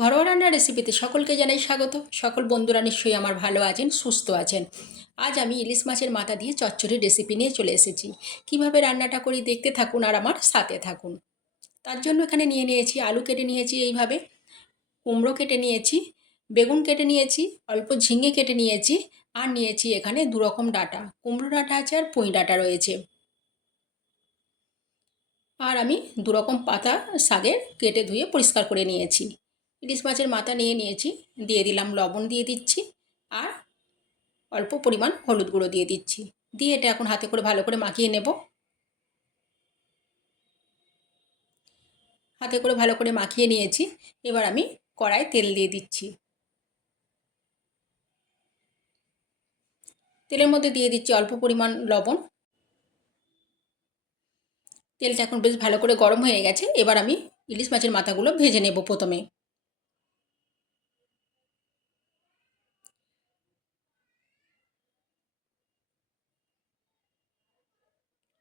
ঘরোয়া রান্নার রেসিপিতে সকলকে জানাই স্বাগত। সকল বন্ধুরা নিশ্চয়ই আমার ভালো আছেন, সুস্থ আছেন। আজ আমি ইলিশ মাছের মাথা দিয়ে চচ্চড়ির রেসিপি নিয়ে চলে এসেছি। কিভাবে রান্নাটা করি দেখতে থাকুন আর আমার সাথে থাকুন। তার জন্য এখানে নিয়ে নিয়েছি আলু কেটে নিয়েছি এইভাবে, কুমড়ো কেটে নিয়েছি, বেগুন কেটে নিয়েছি, অল্প ঝিঙে কেটে নিয়েছি, আর নিয়েছি এখানে দু রকম ডাঁটা, কুমড়ো ডাঁটা আছে আর পুঁই ডাঁটা রয়েছে। আর আমি দু রকম পাতা শাকের কেটে ধুয়ে পরিষ্কার করে নিয়েছি। ইলিশ মাছের মাথা নিয়ে নিয়েছি, দিয়ে দিলাম লবণ, দিয়ে দিচ্ছি আর অল্প পরিমাণ হলুদ গুঁড়ো দিয়ে দিচ্ছি। দিয়ে এটা এখন হাতে করে ভালো করে মাখিয়ে নেব। হাতে করে ভালো করে মাখিয়ে নিয়েছি। এবার আমি কড়ায় তেল দিয়ে দিচ্ছি। তেলের মধ্যে দিয়ে দিচ্ছি অল্প পরিমাণ লবণ। তেলটা এখন বেশ ভালো করে গরম হয়ে গেছে। এবার আমি ইলিশ মাছের মাথাগুলো ভেজে নেব প্রথমে।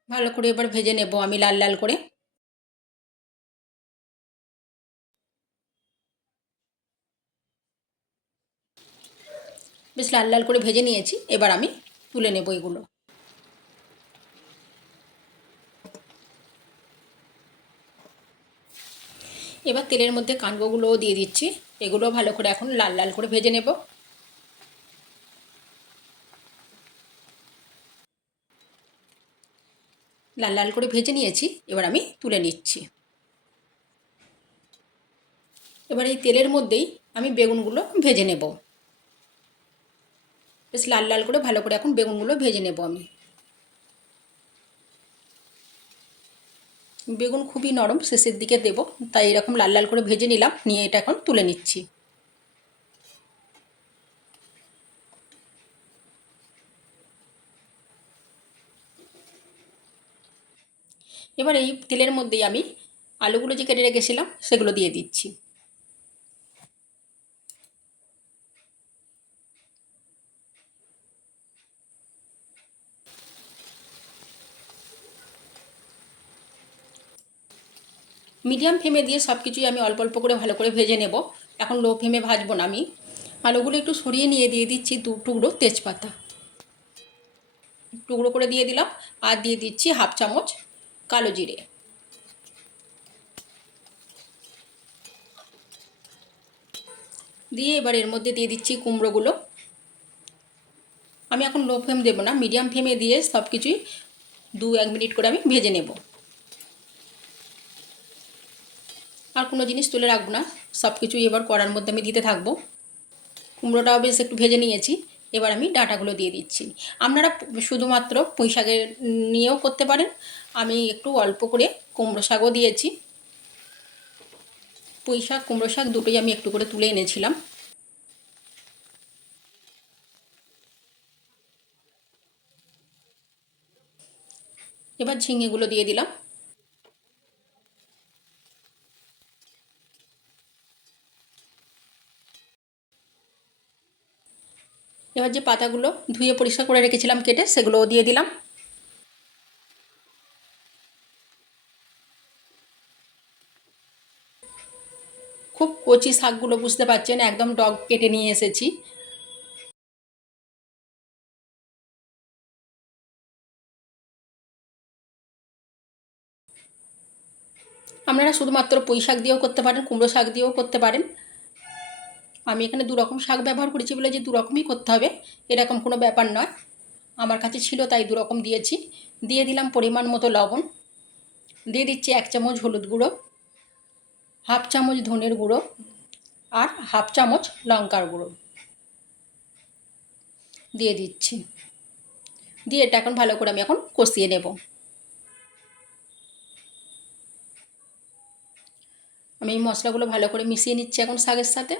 ভালো করে এবার ভেজে নেব আমি লাল লাল করে। বেশ লাল লাল করে ভেজে নিয়েছি। এবার আমি তুলে নেব এগুলো। এবার তেলের মধ্যে কানকোগুলোও দিয়ে দিচ্ছি। এগুলো ভালো করে এখন লাল লাল করে ভেজে নেব। লাল লাল করে ভেজে নিয়েছি। এবার আমি তুলে নিচ্ছি। এবার এই তেলের মধ্যেই আমি বেগুনগুলো ভেজে নেব। বেশ লাল লাল করে ভালো করে এখন বেগুনগুলো ভেজে নেব আমি। বেগুন খুবই নরম, শেষের দিকে দেব, তাই এরকম লাল লাল করে ভেজে নিলাম। নিয়ে এটা এখন তুলে নিচ্ছি। এবার এই তেলের মধ্যেই আমি আলুগুলো যে কেটে রেখেছিলাম সেগুলো দিয়ে দিচ্ছি। মিডিয়াম ফ্লেমে দিয়ে সব কিছুই আমি অল্প অল্প করে ভালো করে ভেজে নেব। এখন লো ফ্লেমে ভাজবো না আমি। আলুগুলো একটু সরিয়ে নিয়ে দিয়ে দিচ্ছি দু টুকরো তেজপাতা, টুকরো করে দিয়ে দিলাম। আর দিয়ে দিচ্ছি হাফ চামচ কালো জিরে। দিয়ে এবার এর মধ্যে দিয়ে দিচ্ছি কুমড়োগুলো। আমি এখন লো ফ্লেম দেবো না, মিডিয়াম ফ্লেমে দিয়ে সব কিছুই 2-1 মিনিট করে আমি ভেজে নেব। আর কোনো জিনিস তুলে রাখবো না, সব কিছুই এবার কড়ার মধ্যে আমি দিতে থাকবো। কুমড়োটাও বেশ একটু ভেজে নিয়েছি। এবার আমি ডাঁটাগুলো দিয়ে দিচ্ছি। আপনারা শুধুমাত্র পুঁই শাকের নিয়েও করতে পারেন। আমি একটু অল্প করে কুমড়ো শাকও দিয়েছি। পুঁই শাক কুমড়ো শাক দুটোই আমি একটু করে তুলে এনেছিলাম। এবার ঝিঙেগুলো দিয়ে দিলাম। এবার যে পাতাগুলো ধুয়ে পরিষ্কার করে রেখেছিলাম কেটে, সেগুলোও দিয়ে দিলাম। খুব কচি শাকগুলো, বুঝতে পারছেন, একদম ডগ কেটে নিয়ে এসেছি। আপনারা শুধুমাত্র পুঁই শাক দিয়েও করতে পারেন, কুমড়ো শাক দিয়েও করতে পারেন। আমি এখানে দু রকম শাক ব্যবহার করেছি বলে যে দু রকমই করতে হবে এরকম কোনো ব্যাপার নয়। আমার কাছে ছিল তাই দু রকম দিয়েছি। দিয়ে দিলাম পরিমাণ মতো লবণ। দিয়ে দিচ্ছি 1 চামচ হলুদ গুঁড়ো, হাফ চামচ ধনের গুঁড়ো আর হাফ চামচ লঙ্কার গুঁড়ো দিয়ে দিচ্ছি। দিয়ে এটা এখন ভালো করে আমি এখন কষিয়ে নেব। আমি এই মশলাগুলো ভালো করে মিশিয়ে নিচ্ছি এখন শাকের সাথে।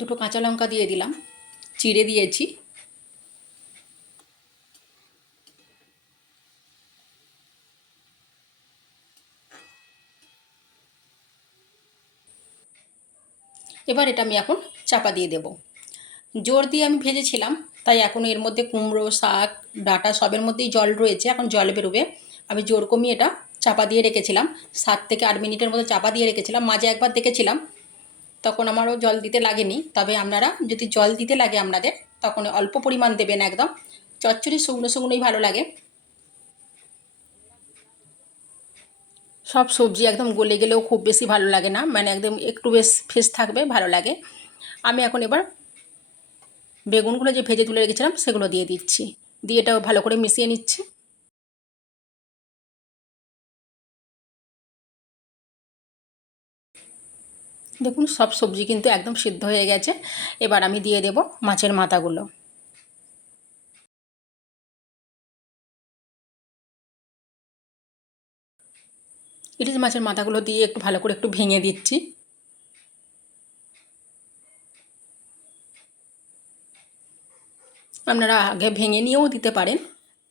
দুটো কাঁচা লঙ্কা দিয়ে দিলাম, চিড়ে দিয়েছি। এবার এটা আমি এখন চাপা দিয়ে দেব। জোর দিয়ে আমি ভেজেছিলাম, তাই এখন এর মধ্যে কুমড়ো, শাক, ডাঁটা সবের মধ্যেই জল রয়েছে, এখন জল বেরোবে। আমি জোর কমিয়ে এটা চাপা দিয়ে রেখেছিলাম, 7 থেকে 8 মিনিটের মতো চাপা দিয়ে রেখেছিলাম। মাঝে একবার দেখেছিলাম, তখন আমারও জল দিতে লাগেনি। তবে আপনারা যদি জল দিতে লাগে আপনাদের, তখন অল্প পরিমাণ দেবেন একদম। চচ্চড়ি শুকনো শুকনোই ভালো লাগে। সব সবজি একদম গলে গেলেও খুব বেশি ভালো লাগে না, মানে একদম একটু বেশ ফ্রেশ থাকবে, ভালো লাগে। আমি এখন এবার বেগুনগুলো যে ভেজে তুলে রেখেছিলাম সেগুলো দিয়ে দিচ্ছি, দিয়ে এটাও ভালো করে মিশিয়ে নিচ্ছি। দেখুন সব সবজি কিন্তু একদম সিদ্ধ হয়ে গেছে। এবার আমি দিয়ে দেব মাছের মাথাগুলো। ইলিশ মাছের মাথাগুলো দিয়ে একটু ভালো করে একটু ভেঙে দিচ্ছি। আপনারা আগে ভেঙে নিয়েও দিতে পারেন,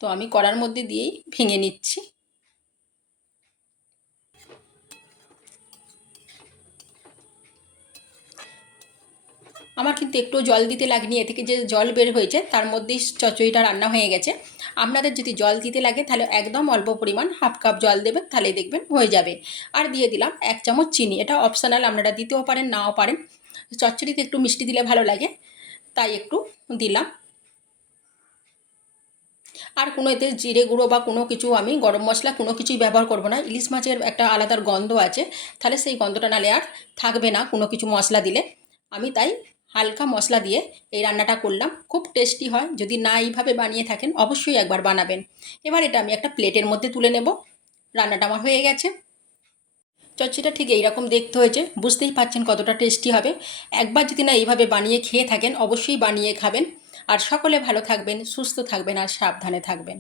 তো আমি কড়ার মধ্যে দিয়েই ভেঙে নিচ্ছি। আমার কিন্তু একটু জল দিতে লাগেনি, এ থেকে যে জল বের হয়েছে তার মধ্যেই চচ্চড়িটা রান্না হয়ে গেছে। আপনাদের যদি জল দিতে লাগে তাহলে একদম অল্প পরিমাণ 1/2 কাপ জল দেবেন, তাহলে দেখবেন হয়ে যাবে। আর দিয়ে দিলাম 1 চামচ চিনি, এটা অপশনাল, আপনারা দিতেও পারেন নাও পারেন। চচ্চড়িতে একটু মিষ্টি দিলে ভালো লাগে, তাই একটু দিলাম। আর কোনো এতে জিরে গুঁড়ো বা কোনো কিছু, আমি গরম মশলা কোনো কিছুই ব্যবহার করব না। ইলিশ মাছের একটা আলাদার গন্ধ আছে, তাহলে সেই গন্ধটা নালে আর থাকবে না কোনো কিছু মশলা দিলে। আমি তাই হালকা মশলা দিয়ে এই রান্নাটা করলাম, খুব টেস্টি হয়। যদি না এইভাবে বানিয়ে থাকেন অবশ্যই একবার বানাবেন। এবার এটা আমি একটা প্লেটের মধ্যে তুলে নেব। রান্নাটা আমার হয়ে গেছে। চচ্চড়িটা ঠিক এইরকম দেখতে হয়েছে, বুঝতেই পারছেন কতটা টেস্টি হবে। একবার যদি না এইভাবে বানিয়ে খেয়ে থাকেন অবশ্যই বানিয়ে খাবেন। আর সকলে ভালো থাকবেন, সুস্থ থাকবেন আর সাবধানে থাকবেন।